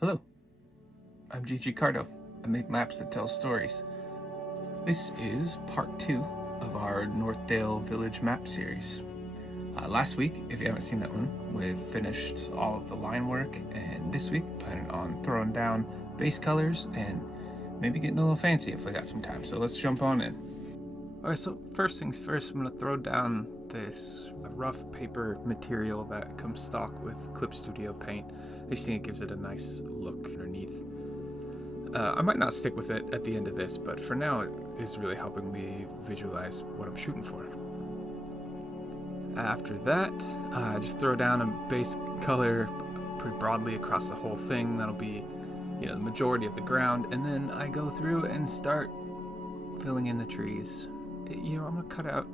Hello, I'm Gigi Cardo. I make maps that tell stories. This is part 2 of our Northdale Village map series. Last week, if you haven't seen that one, we finished all of the line work, and this week, planning on throwing down base colors and maybe getting a little fancy if we got some time. So let's jump on in. Alright, so first things first, I'm going to throw down this rough paper material that comes stock with Clip Studio paint. I just think it gives it a nice look underneath. I might not stick with it at the end of this, but for now it is really helping me visualize what I'm shooting for. After that, just throw down a base color pretty broadly across the whole thing. That'll be, the majority of the ground, and then I go through and start filling in the trees. I'm gonna cut out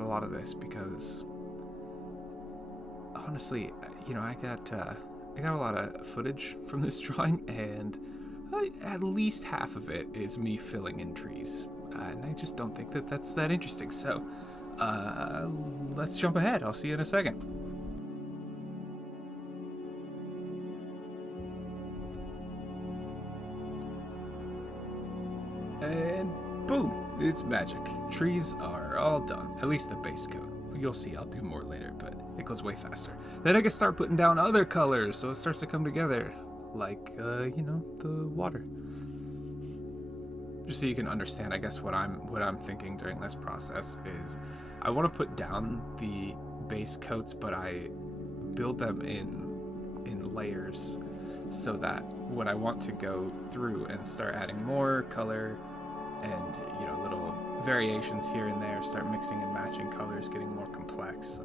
a lot of this because honestly, I got a lot of footage from this drawing, and at least half of it is me filling in trees, and I just don't think that that's that interesting. So let's jump ahead. I'll see you in a second. And boom, it's magic. Trees are all done, at least the base coat. You'll see, I'll do more later, but it goes way faster. Then I can start putting down other colors, so it starts to come together, like, the water. Just so you can understand, I guess, what I'm thinking during this process is I want to put down the base coats, but I build them in layers so that when I want to go through and start adding more color and little variations here and there, start mixing and matching colors, getting more complex,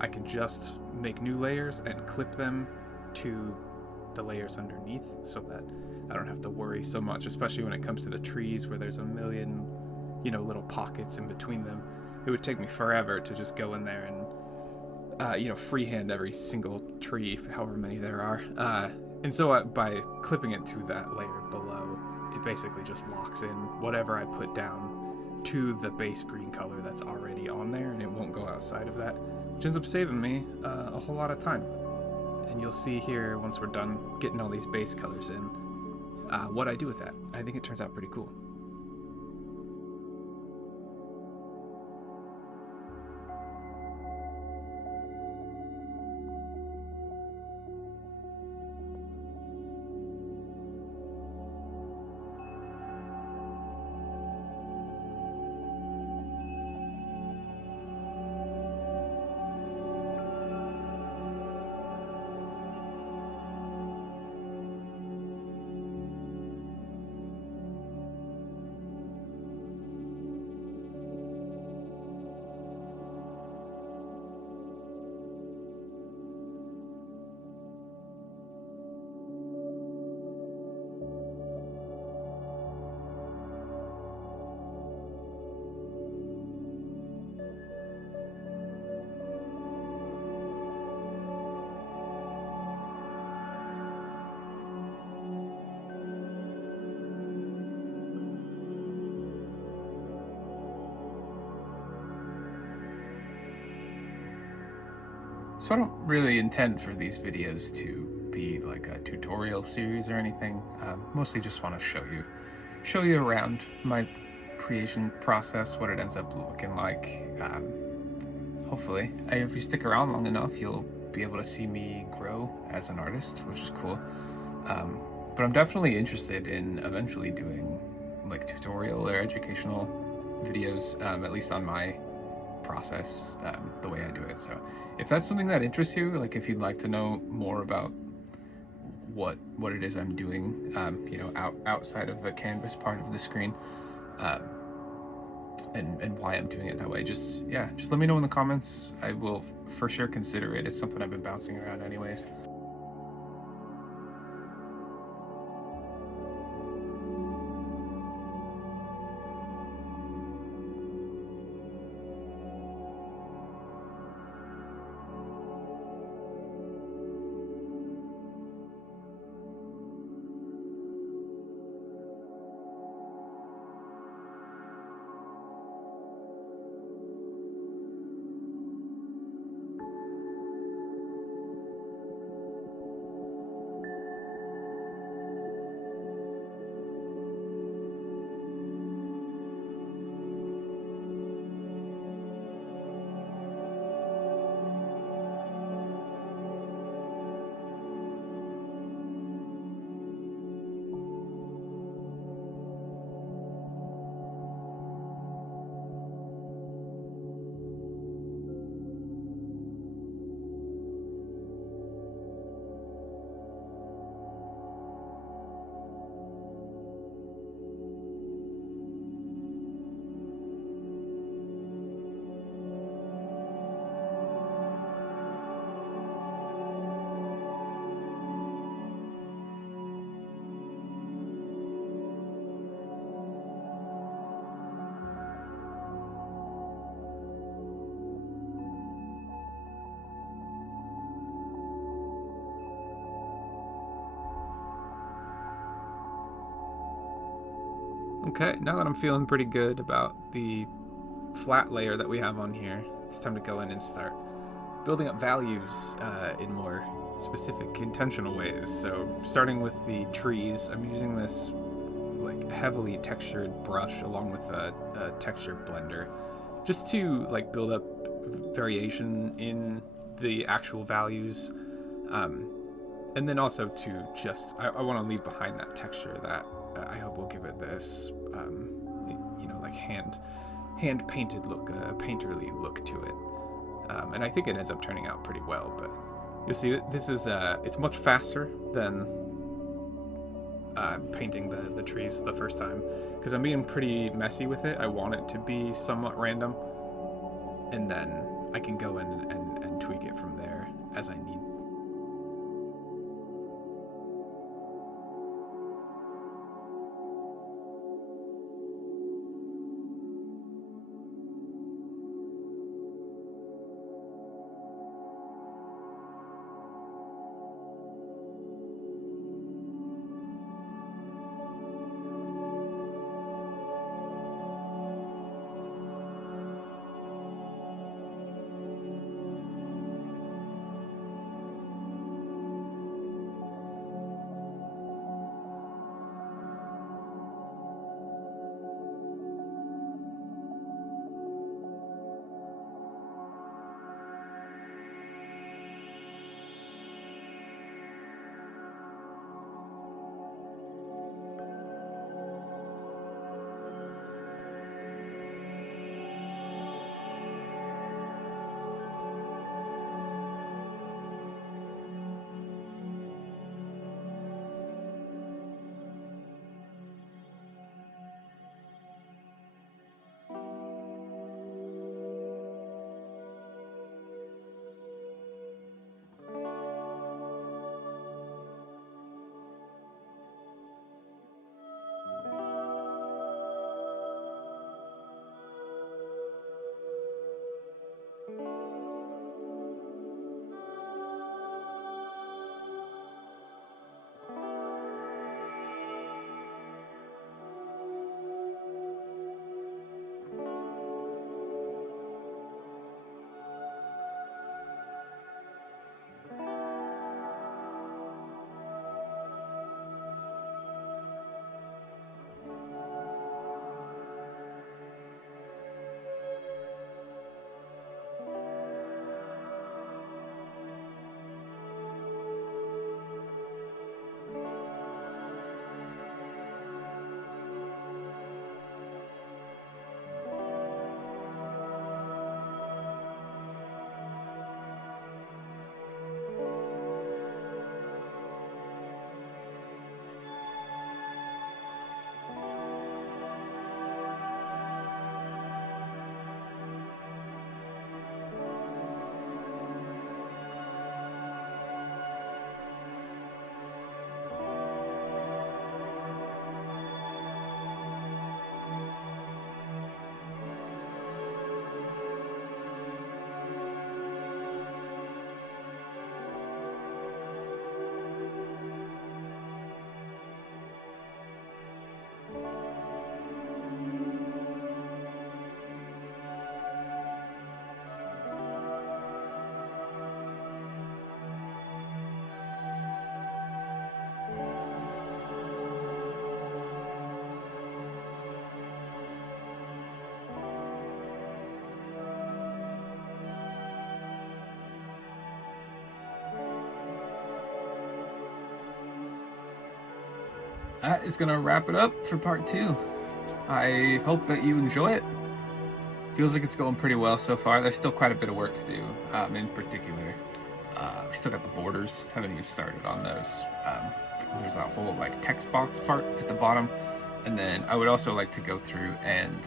I can just make new layers and clip them to the layers underneath so that I don't have to worry so much, especially when it comes to the trees where there's a million little pockets in between them. It would take me forever to just go in there and freehand every single tree, however many there are, and so by clipping it to that layer below, it basically just locks in whatever I put down to the base green color that's already on there, and it won't go outside of that, which ends up saving me a whole lot of time. And you'll see here, once we're done getting all these base colors in, what I do with that. I think it turns out pretty cool. So I don't really intend for these videos to be like a tutorial series or anything. Mostly just want to show you around my creation process, what it ends up looking like. Hopefully, if you stick around long enough, you'll be able to see me grow as an artist, which is cool. But I'm definitely interested in eventually doing like tutorial or educational videos, at least on my process, the way I do it. So if that's something that interests you, like if you'd like to know more about what it is I'm doing, outside of the canvas part of the screen, and why I'm doing it that way, just let me know in the comments. I will for sure consider it. It's something I've been bouncing around anyways. Okay, now that I'm feeling pretty good about the flat layer that we have on here, it's time to go in and start building up values in more specific, intentional ways. So, starting with the trees, I'm using this like heavily textured brush along with a texture blender, just to like build up variation in the actual values, um, and then also to just I want to leave behind that texture that I hope will give it this like hand painted look, a painterly look to it. And I think it ends up turning out pretty well. But you'll see this is it's much faster than painting the trees the first time, because I'm being pretty messy with it. I want it to be somewhat random, and then I can go in and tweak it from there as I need. That is going to wrap it up for part 2. I hope that you enjoy it. Feels like it's going pretty well so far. There's still quite a bit of work to do. In particular, we still got the borders. Haven't even started on those. There's that whole like text box part at the bottom, and then I would also like to go through and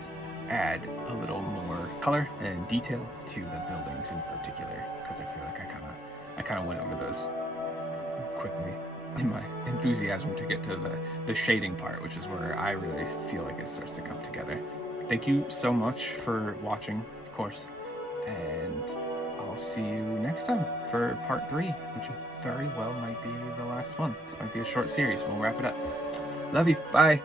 add a little more color and detail to the buildings in particular, because I feel like I kind of went over those quickly in my enthusiasm to get to the shading part, which is where I really feel like it starts to come together. Thank you so much for watching, of course, and I'll see you next time for part 3, which very well might be the last one. This might be a short series. We'll wrap it up. Love you. Bye.